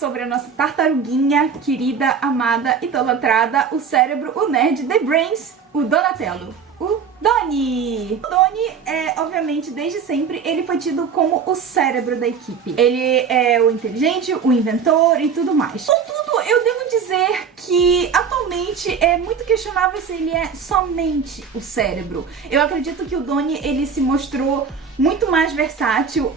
sobre a nossa tartaruguinha querida, amada, idolatrada, o cérebro, o nerd, The Brains, o Donatello. O Donnie! O Donnie obviamente, desde sempre, ele foi tido como o cérebro da equipe. Ele é o inteligente, o inventor e tudo mais. Contudo, eu devo dizer que, atualmente, é muito questionável se ele é somente o cérebro. Eu acredito que o Donnie, ele se mostrou muito mais versátil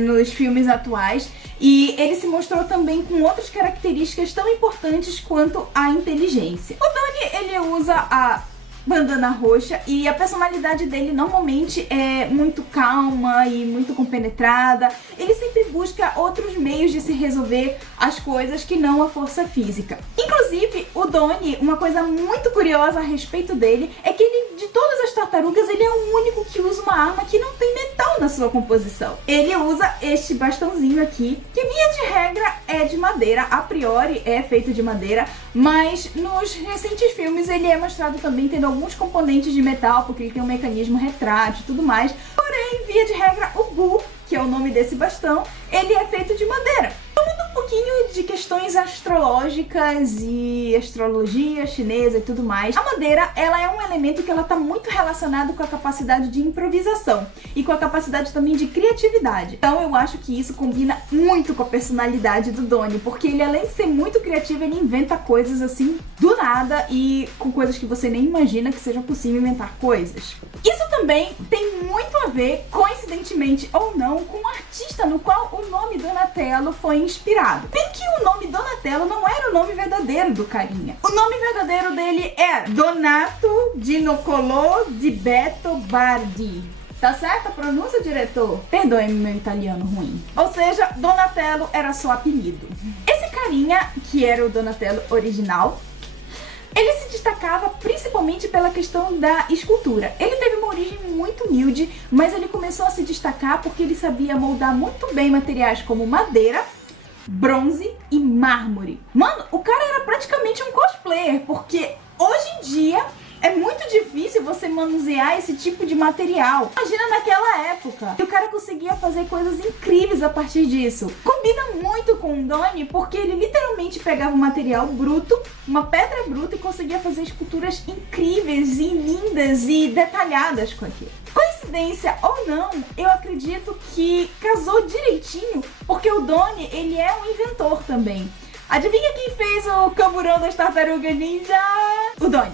nos filmes atuais. E ele se mostrou também com outras características tão importantes quanto a inteligência. O Donnie, ele usa a bandana roxa e a personalidade dele normalmente é muito calma e muito compenetrada. Ele sempre busca outros meios de se resolver as coisas que não a força física. Inclusive, o Donnie, uma coisa muito curiosa a respeito dele é que ele, de todas as tartarugas, ele é o único que usa uma arma que não tem metal na sua composição. Ele usa este bastãozinho aqui, que via de regra é de madeira, a priori é feito de madeira, mas nos recentes filmes ele é mostrado também tendo alguns componentes de metal, porque ele tem um mecanismo retrátil e tudo mais. Porém, via de regra, o Bu, que é o nome desse bastão, ele é feito de madeira. Falando um pouquinho de questões astrológicas e astrologia chinesa e tudo mais, a madeira, ela é um elemento que ela tá muito relacionado com a capacidade de improvisação e com a capacidade também de criatividade. Então eu acho que isso combina muito com a personalidade do Donnie, porque ele, além de ser muito criativo, ele inventa coisas assim do nada e com coisas que você nem imagina que seja possível inventar coisas. Isso também tem muito a ver, coincidentemente ou não, com o artista no qual o nome Donatello foi inspirado. Bem que o nome Donatello não era o nome verdadeiro do carinha. O nome verdadeiro dele era Donato di Niccolò di Beto Bardi. Tá certa a pronúncia, diretor? Perdoe-me meu italiano ruim. Ou seja, Donatello era só apelido. Esse carinha, que era o Donatello original, ele se destacava principalmente pela questão da escultura. Ele teve uma origem muito humilde, mas ele começou a se destacar porque ele sabia moldar muito bem materiais como madeira, bronze e mármore. Mano, o cara era praticamente um cosplayer, porque hoje em dia é muito difícil você manusear esse tipo de material. Imagina naquela época. E o cara conseguia fazer coisas incríveis a partir disso. Combina muito com o Donnie porque ele literalmente pegava um material bruto, uma pedra bruta, e conseguia fazer esculturas incríveis e lindas e detalhadas com aquilo. Coincidência ou não, eu acredito que casou direitinho, porque o Donnie, ele é um inventor também. Adivinha quem fez o camburão das tartarugas ninja? O Donnie.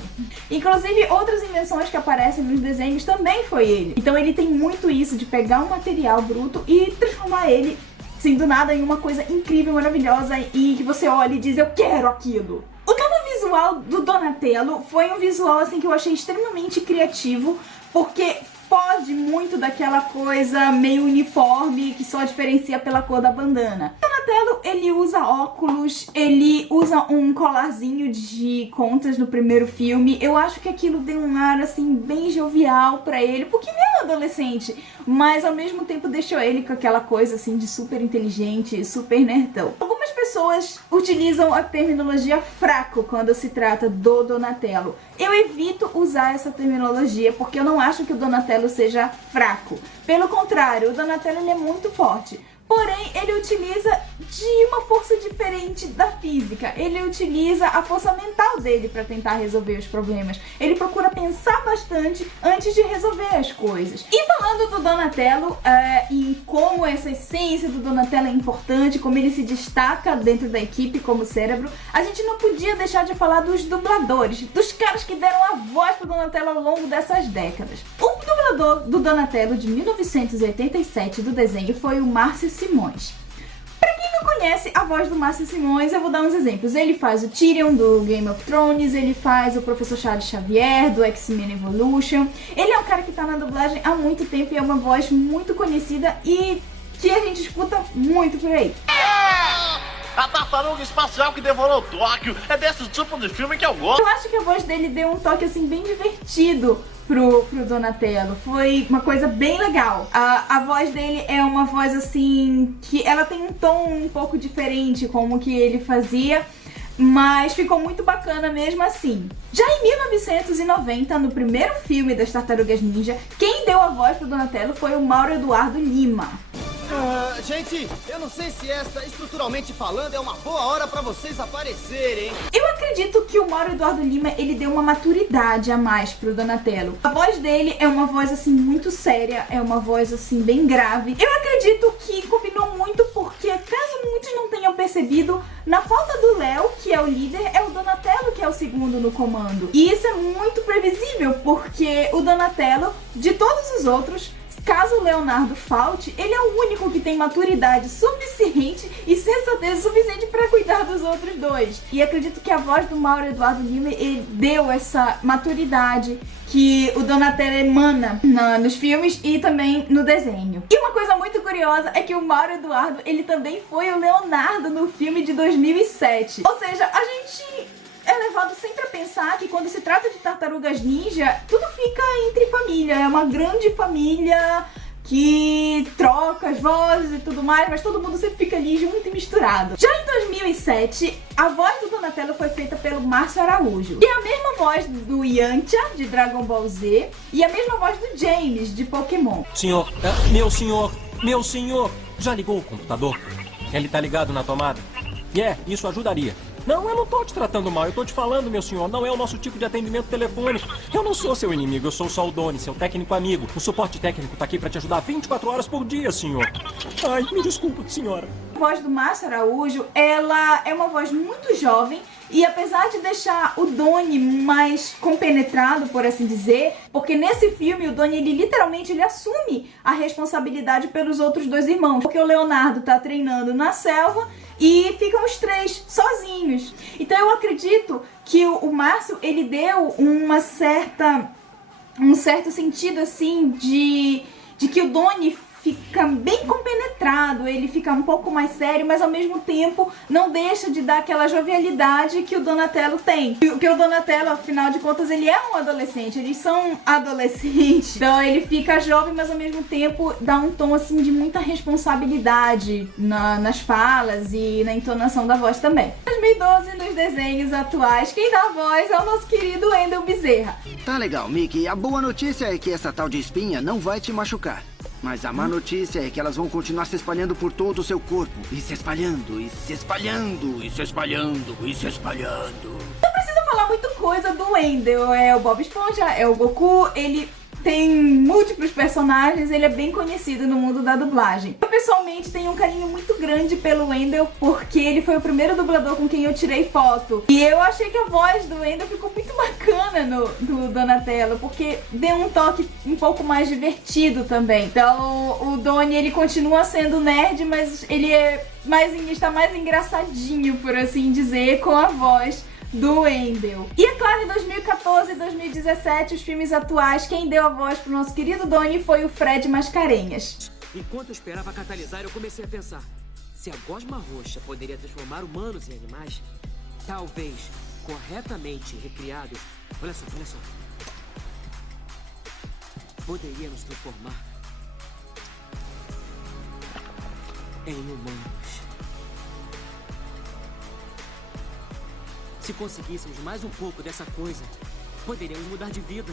Inclusive, outras invenções que aparecem nos desenhos também foi ele. Então ele tem muito isso de pegar um material bruto e transformar ele, assim, do nada, em uma coisa incrível, maravilhosa, e que você olha e diz, eu quero aquilo. O novo visual do Donatello foi um visual, assim, que eu achei extremamente criativo, porque foge muito daquela coisa meio uniforme que só diferencia pela cor da bandana. O Donatello, ele usa óculos, ele usa um colarzinho de contas no primeiro filme. Eu acho que aquilo deu um ar, assim, bem jovial pra ele, porque ele é um adolescente, mas ao mesmo tempo deixou ele com aquela coisa, assim, de super inteligente, super nerdão. Algumas pessoas utilizam a terminologia fraco quando se trata do Donatello. Eu evito usar essa terminologia porque eu não acho que o Donatello seja fraco. Pelo contrário, o Donatello, ele é muito forte. Porém, ele utiliza de uma força diferente da física. Ele utiliza a força mental dele para tentar resolver os problemas. Ele procura pensar bastante antes de resolver as coisas. E falando do Donatello e como essa essência do Donatello é importante, como ele se destaca dentro da equipe como cérebro, a gente não podia deixar de falar dos dubladores, dos caras que deram a voz pro Donatello ao longo dessas décadas. O dublador do Donatello de 1987 do desenho foi o Márcio Simões. Pra quem não conhece a voz do Márcio Simões, eu vou dar uns exemplos. Ele faz o Tyrion do Game of Thrones, ele faz o Professor Charles Xavier do X-Men Evolution. Ele é um cara que tá na dublagem há muito tempo e é uma voz muito conhecida e que a gente escuta muito por aí. A tartaruga espacial que devorou Tóquio. É desse tipo de filme que eu gosto. Eu acho que a voz dele deu um toque, assim, bem divertido pro Donatello. Foi uma coisa bem legal. A voz dele é uma voz, assim, que ela tem um tom um pouco diferente, como que ele fazia, mas ficou muito bacana mesmo assim. Já em 1990, no primeiro filme das Tartarugas Ninja, quem deu a voz pro Donatello foi o Mauro Eduardo Lima. Gente, eu não sei se esta, estruturalmente falando, é uma boa hora pra vocês aparecerem. Eu acredito que o Mauro Eduardo Lima, ele deu uma maturidade a mais pro Donatello. A voz dele é uma voz, assim, muito séria, é uma voz, assim, bem grave. Eu acredito que combinou muito porque, caso muitos não tenham percebido, na falta do Léo, que é o líder, é o Donatello que é o segundo no comando. E isso é muito previsível, porque o Donatello, de todos os outros, caso o Leonardo falte, ele é o único que tem maturidade suficiente e sensatez suficiente para cuidar dos outros dois. E acredito que a voz do Mauro Eduardo Lima, ele deu essa maturidade que o Donatello emana nos filmes e também no desenho. E uma coisa muito curiosa é que o Mauro Eduardo, ele também foi o Leonardo no filme de 2007. Ou seja, a gente é levado sempre a pensar que quando se trata de Tartarugas Ninja, tudo fica entre família. É uma grande família que troca as vozes e tudo mais, mas todo mundo sempre fica ali junto e misturado. Já em 2007, a voz do Donatello foi feita pelo Márcio Araújo. E a mesma voz do Yantia, de Dragon Ball Z, e a mesma voz do James, de Pokémon. Senhor, meu senhor, já ligou o computador? Ele tá ligado na tomada? Isso ajudaria. Não, eu não tô te tratando mal, eu tô te falando, meu senhor. Não é o nosso tipo de atendimento telefônico. Eu não sou seu inimigo, eu sou só o Doni, seu técnico amigo. O suporte técnico tá aqui pra te ajudar 24 horas por dia, senhor. Ai, me desculpa, senhora. A voz do Márcio Araújo, ela é uma voz muito jovem e apesar de deixar o Doni mais compenetrado, por assim dizer, porque nesse filme o Doni, ele literalmente ele assume a responsabilidade pelos outros dois irmãos, porque o Leonardo tá treinando na selva e ficam os três sozinhos. Então eu acredito que o Márcio, ele deu um certo sentido assim de que o Doni fica bem compenetrado, ele fica um pouco mais sério, mas ao mesmo tempo não deixa de dar aquela jovialidade que o Donatello tem. Porque o Donatello, afinal de contas, ele é um adolescente, eles são adolescentes. Então ele fica jovem, mas ao mesmo tempo dá um tom assim de muita responsabilidade nas falas e na entonação da voz também. Em 2012, nos desenhos atuais, quem dá a voz é o nosso querido Wendel Bezerra. Tá legal, Mickey. A boa notícia é que essa tal de espinha não vai te machucar. Mas a má notícia é que elas vão continuar se espalhando por todo o seu corpo. E se espalhando, e se espalhando, e se espalhando, e se espalhando. Não precisa falar muita coisa do Wendel. É o Bob Esponja, é o Goku, ele tem múltiplos personagens, ele é bem conhecido no mundo da dublagem. Eu pessoalmente tenho um carinho muito grande pelo Wendel porque ele foi o primeiro dublador com quem eu tirei foto. E eu achei que a voz do Wendel ficou muito bacana no Donatello, porque deu um toque um pouco mais divertido também. Então o Doni, ele continua sendo nerd, mas ele está mais engraçadinho, por assim dizer, com a voz do Wendel. E é claro, em 2014 e 2017, os filmes atuais, quem deu a voz pro nosso querido Doni foi o Fred Mascarenhas. Enquanto eu esperava catalisar, eu comecei a pensar: se a gosma roxa poderia transformar humanos em animais, talvez, corretamente recriados, olha só, poderíamos transformar em humanos. Se conseguíssemos mais um pouco dessa coisa, poderíamos mudar de vida.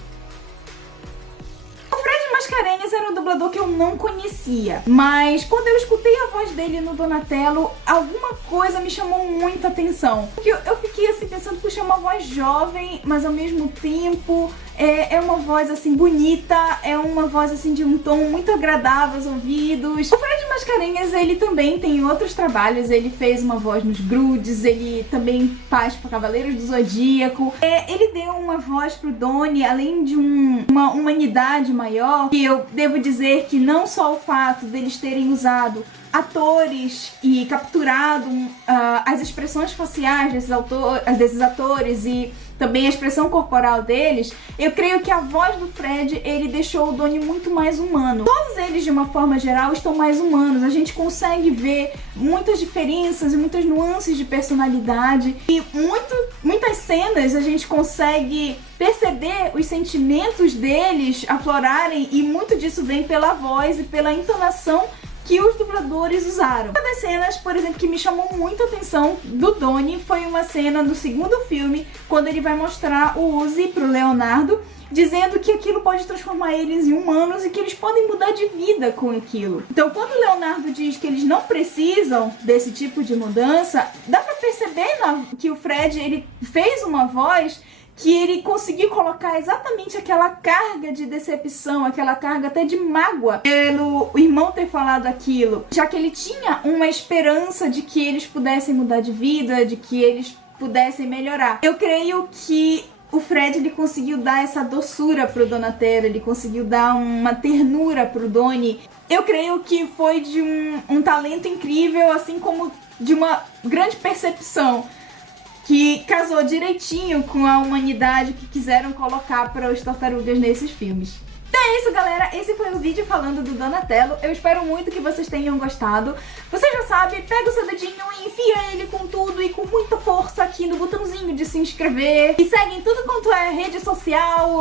O Fred Mascarenhas era um dublador que eu não conhecia, mas quando eu escutei a voz dele no Donatello, alguma coisa me chamou muita atenção. Porque eu fiquei assim pensando, puxa, é uma voz jovem, mas ao mesmo tempo é uma voz assim bonita, é uma voz assim de um tom muito agradável aos ouvidos. O Fred Mascarenhas, ele também tem outros trabalhos, ele fez uma voz nos Grudes, ele também faz para Cavaleiros do Zodíaco. Ele deu uma voz pro Doni, além de uma humanidade maior, que eu devo dizer que não só o fato deles terem usado atores e capturado as expressões faciais desses atores e também a expressão corporal deles, eu creio que a voz do Fred, ele deixou o Doni muito mais humano. Todos eles, de uma forma geral, estão mais humanos. A gente consegue ver muitas diferenças e muitas nuances de personalidade e muitas cenas a gente consegue perceber os sentimentos deles aflorarem e muito disso vem pela voz e pela entonação que os dubladores usaram. Uma das cenas, por exemplo, que me chamou muito a atenção do Donnie foi uma cena do segundo filme, quando ele vai mostrar o Uzi pro Leonardo, dizendo que aquilo pode transformar eles em humanos e que eles podem mudar de vida com aquilo. Então, quando o Leonardo diz que eles não precisam desse tipo de mudança, dá pra perceber que o Fred, ele fez uma voz que ele conseguiu colocar exatamente aquela carga de decepção, aquela carga até de mágoa pelo irmão ter falado aquilo, já que ele tinha uma esperança de que eles pudessem mudar de vida, de que eles pudessem melhorar. Eu creio que o Fred, ele conseguiu dar essa doçura pro Donatello, ele conseguiu dar uma ternura pro Donnie. Eu creio que foi de um talento incrível, assim como de uma grande percepção, que casou direitinho com a humanidade que quiseram colocar para os tartarugas nesses filmes. Então é isso, galera. Esse foi o vídeo falando do Donatello. Eu espero muito que vocês tenham gostado. Você já sabe, pega o seu dedinho e enfia ele com tudo e com muita força aqui no botãozinho de se inscrever. E segue em tudo quanto é rede social.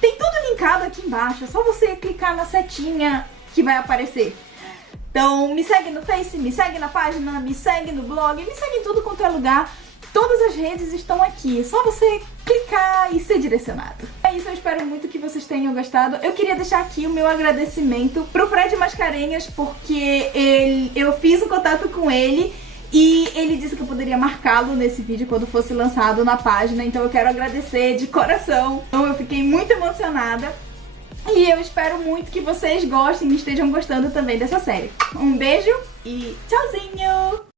Tem tudo linkado aqui embaixo. É só você clicar na setinha que vai aparecer. Então me segue no Face, me segue na página, me segue no blog, me segue em tudo quanto é lugar. Todas as redes estão aqui, é só você clicar e ser direcionado. É isso, eu espero muito que vocês tenham gostado. Eu queria deixar aqui o meu agradecimento pro Fred Mascarenhas, porque eu fiz um contato com ele e ele disse que eu poderia marcá-lo nesse vídeo quando fosse lançado na página, então eu quero agradecer de coração. Então eu fiquei muito emocionada e eu espero muito que vocês gostem e estejam gostando também dessa série. Um beijo e tchauzinho!